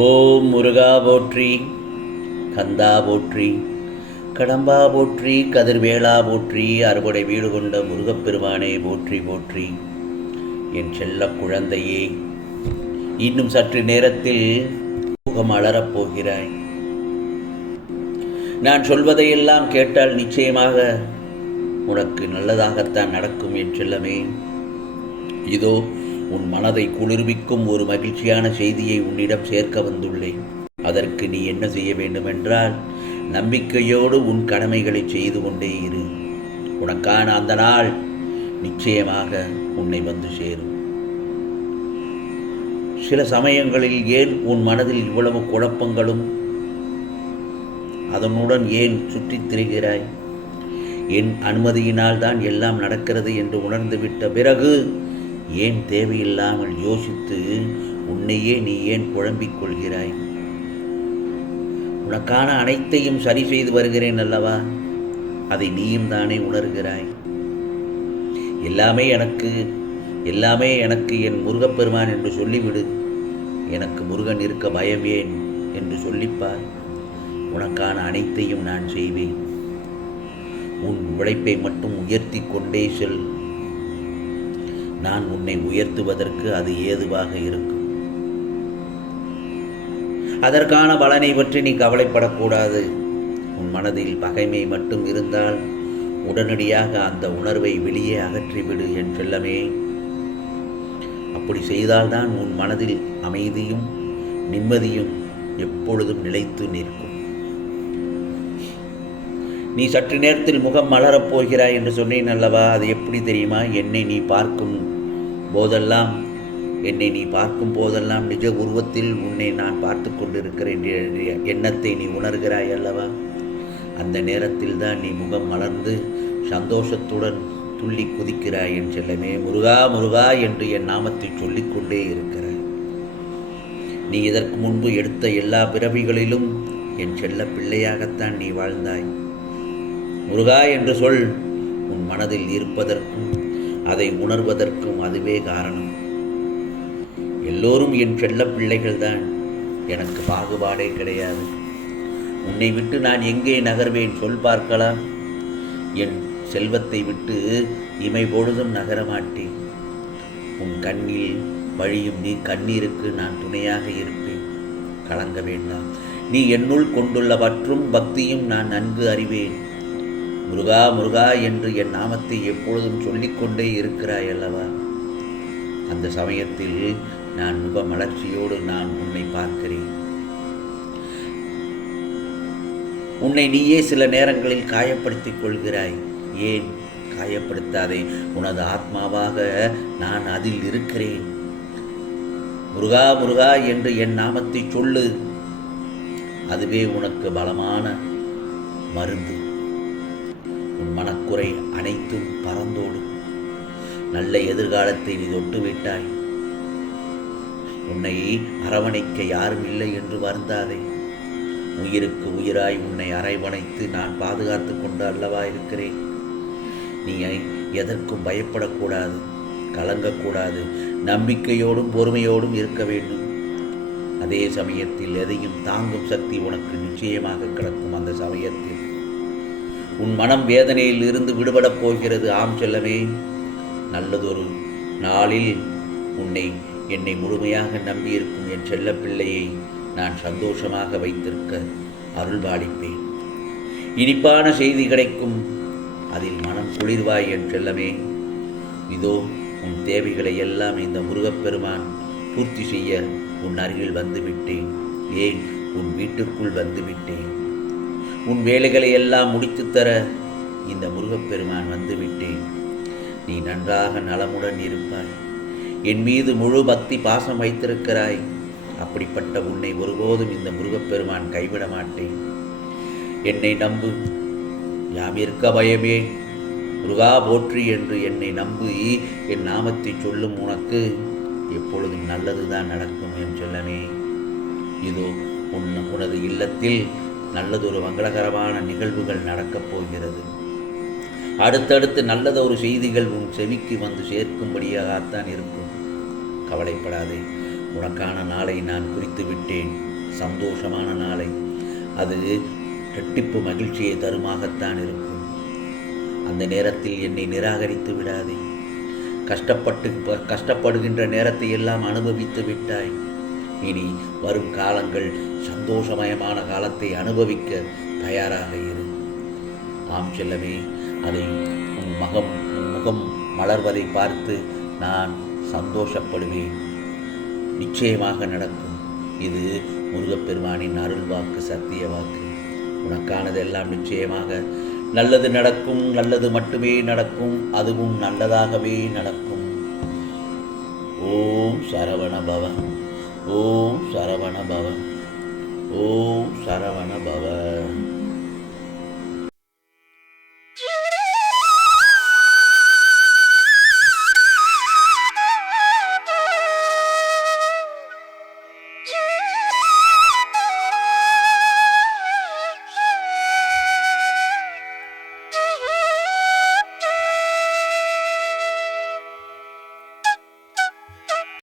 ஓம் முருகா போற்றி, கந்தா போற்றி, கடம்பா போற்றி, கதிர்வேளா போற்றி, அறுபடை வீடு கொண்ட முருகப்பெருமானே போற்றி போற்றி. என் செல்ல குழந்தையே, இன்னும் சற்று நேரத்தில் முகம் அலறப் போகிறாய். நான் சொல்வதையெல்லாம் கேட்டால் நிச்சயமாக உனக்கு நல்லதாகத்தான் நடக்கும் என் செல்லமே. இதோ உன் மனதை குளிர்விக்கும் ஒரு மகிழ்ச்சியான செய்தியை உன்னிடம் சேர்க்க வந்துள்ளேன். அதற்கு நீ என்ன செய்ய வேண்டுமென்றால், நம்பிக்கையோடு உன் கடமைகளை செய்து கொண்டே இரு. உனக்கான அந்த நாள் நிச்சயமாக உன்னை வந்து சேரும். சில சமயங்களில் ஏன் உன் மனதில் இவ்வளவு குழப்பங்களும், அதனுடன் ஏன் சுற்றித் திரிகிறாய்? என் அனுமதியினால் தான் எல்லாம் நடக்கிறது என்று உணர்ந்துவிட்ட பிறகு ஏன் தேவையில்லாமல் யோசித்து உன்னையே நீ ஏன் குழம்பிக் கொள்கிறாய்? உனக்கான அனைத்தையும் சரி செய்து வருகிறேன் அல்லவா? அதை நீயும் தானே உணர்கிறாய். எல்லாமே எனக்கு என் முருகப்பெருமான் என்று சொல்லிவிடு. எனக்கு முருகன் இருக்க பயம் ஏன் என்று சொல்லிப்பார். உனக்கான அனைத்தையும் நான் செய்வேன். உன் உழைப்பை மட்டும் உயர்த்தி கொண்டே செல். நான் உன்னை உயர்த்துவதற்கு அது ஏதுவாக இருக்கும். அதற்கான பலனை பற்றி நீ கவலைப்படக்கூடாது. உன் மனதில் பகைமை மட்டும் இருந்தால் உடனடியாக அந்த உணர்வை வெளியே அகற்றிவிடு என் செல்லமே. அப்படி செய்தால்தான் உன் மனதில் அமைதியும் நிம்மதியும் எப்பொழுதும் நிலைத்து நிற்கும். நீ சற்று நேரத்தில் முகம் மலரப் போகிறாய் என்று சொன்னேன் அல்லவா? அது எப்படி தெரியுமா? என்னை நீ பார்க்கும் போதெல்லாம் நிஜ உருவத்தில் உன்னை நான் பார்த்து கொண்டிருக்கிறேன் எண்ணத்தை நீ உணர்கிறாய் அல்லவா? அந்த நேரத்தில் தான் நீ முகம் மலர்ந்து சந்தோஷத்துடன் துள்ளி குதிக்கிறாய் என் செல்லமே. முருகா முருகா என்று என் நாமத்தை சொல்லிக்கொண்டே இருக்கிறாய். நீ இதற்கு முன்பு எடுத்த எல்லா பிறவிகளிலும் என் செல்ல பிள்ளையாகத்தான் நீ வாழ்ந்தாய். முருகா என்று சொல். உன் மனதில் இருப்பதற்கும் அதை உணர்வதற்கும் அதுவே காரணம். எல்லோரும் என் செல்ல பிள்ளைகள்தான். எனக்கு பாகுபாடே கிடையாது. உன்னை விட்டு நான் எங்கே நகர்வேன் சொல் பார்க்கலாம். என் செல்வத்தை விட்டு இமை பொழுதும் நகரமாட்டேன். உன் கண்ணில் வழியும் நீ கண்ணீருக்கு நான் துணையாக இருப்பேன். கலங்க வேண்டாம். நீ என்னுள் கொண்டுள்ள பற்றும் பக்தியும் நான் நன்கு அறிவேன். முருகா முருகா என்று என் நாமத்தை எப்பொழுதும் சொல்லிக்கொண்டே இருக்கிறாய் அல்லவா? அந்த சமயத்தில் நான் முக மலர்ச்சியோடு நான் உன்னை பார்க்கிறேன். உன்னை நீயே சில நேரங்களில் காயப்படுத்திக் கொள்கிறாய். ஏன் காயப்படுத்தாதே? உனது ஆத்மாவாக நான் அதில் இருக்கிறேன். முருகா முருகா என்று என் நாமத்தை சொல்லு. அதுவே உனக்கு பலமான மருந்து. உன் மனக்குறை அனைத்தும் பறந்தோடும். நல்ல எதிர்காலத்தை நீ தொட்டுவிட்டாய். உன்னை அரவணைக்க யாரும் இல்லை என்று வருந்தாதே. உயிருக்கு உயிராய் உன்னை அரவணைத்து நான் பாதுகாத்து கொண்டு அல்லவா இருக்கிறேன். நீ எதற்கும் பயப்படக்கூடாது, கலங்கக்கூடாது. நம்பிக்கையோடும் பொறுமையோடும் இருக்க வேண்டும். அதே சமயத்தில் எதையும் தாங்கும் சக்தி உனக்கு நிச்சயமாக கிடக்கும். அந்த சமயத்தில் உன் மனம் வேதனையில் இருந்து விடுபடப் போகிறது. ஆம் செல்லமே. நல்லதொரு நாளில் என்னை முழுமையாக நம்பியிருக்கும் என் செல்ல பிள்ளையை நான் சந்தோஷமாக வைத்திருக்க அருள்பாலிப்பேன். இனிப்பான செய்தி கிடைக்கும். அதில் மனம் குளிர்வாய் என் செல்லமே. இதோ உன் தேவைகளை எல்லாம் இந்த முருகப்பெருமான் பூர்த்தி செய்ய உன் அருகில் வந்துவிட்டேன். ஏன் உன் வீட்டிற்குள் வந்துவிட்டேன். உன் வேலைகளை எல்லாம் முடித்துத்தர இந்த முருகப்பெருமான் வந்துவிட்டேன். நீ நன்றாக நலமுடன் இருப்பாய். என் மீது முழு பக்தி பாசம் வைத்திருக்கிறாய். அப்படிப்பட்ட உன்னை ஒருபோதும் இந்த முருகப்பெருமான் கைவிட மாட்டேன். என்னை நம்பு. யாம் இருக்க பயமே. முருகா போற்றி என்று என்னை நம்பி என் நாமத்தை சொல்லும் உனக்கு எப்பொழுதும் நல்லதுதான் நடக்கும் என் செல்லமே. இதோ உனது இல்லத்தில் நல்லதொரு மங்களகரமான நிகழ்வுகள் நடக்கப் போகிறது. அடுத்தடுத்து நல்லதொரு செய்திகள் உன் செவிக்கு வந்து சேர்க்கும்படியாகத்தான் இருக்கும். கவலைப்படாதே. உனக்கான நாளை நான் குறித்து விட்டேன், சந்தோஷமான நாளை. அது இரட்டிப்பு மகிழ்ச்சியை தருமாகத்தான் இருக்கும். அந்த நேரத்தில் என்னை நிராகரித்து விடாதே. கஷ்டப்படுகின்ற நேரத்தை எல்லாம் அனுபவித்து விட்டாய். இனி வரும் காலங்கள் சந்தோஷமயமான காலத்தை அனுபவிக்க தயாராக இரு. ஆம் செல்லமே, அதை உன் முகம் மலர்வதை பார்த்து நான் சந்தோஷப்படுவேன். நிச்சயமாக நடக்கும். இது முருகப்பெருமானின் அருள் வாக்கு, சத்திய வாக்கு. உனக்கானதெல்லாம் நிச்சயமாக நல்லது நடக்கும். நல்லது மட்டுமே நடக்கும். அதுவும் நல்லதாகவே நடக்கும். ஓம் சரவண பவ. ஓம் சரவண பவ. ஓம் சரவண பவ.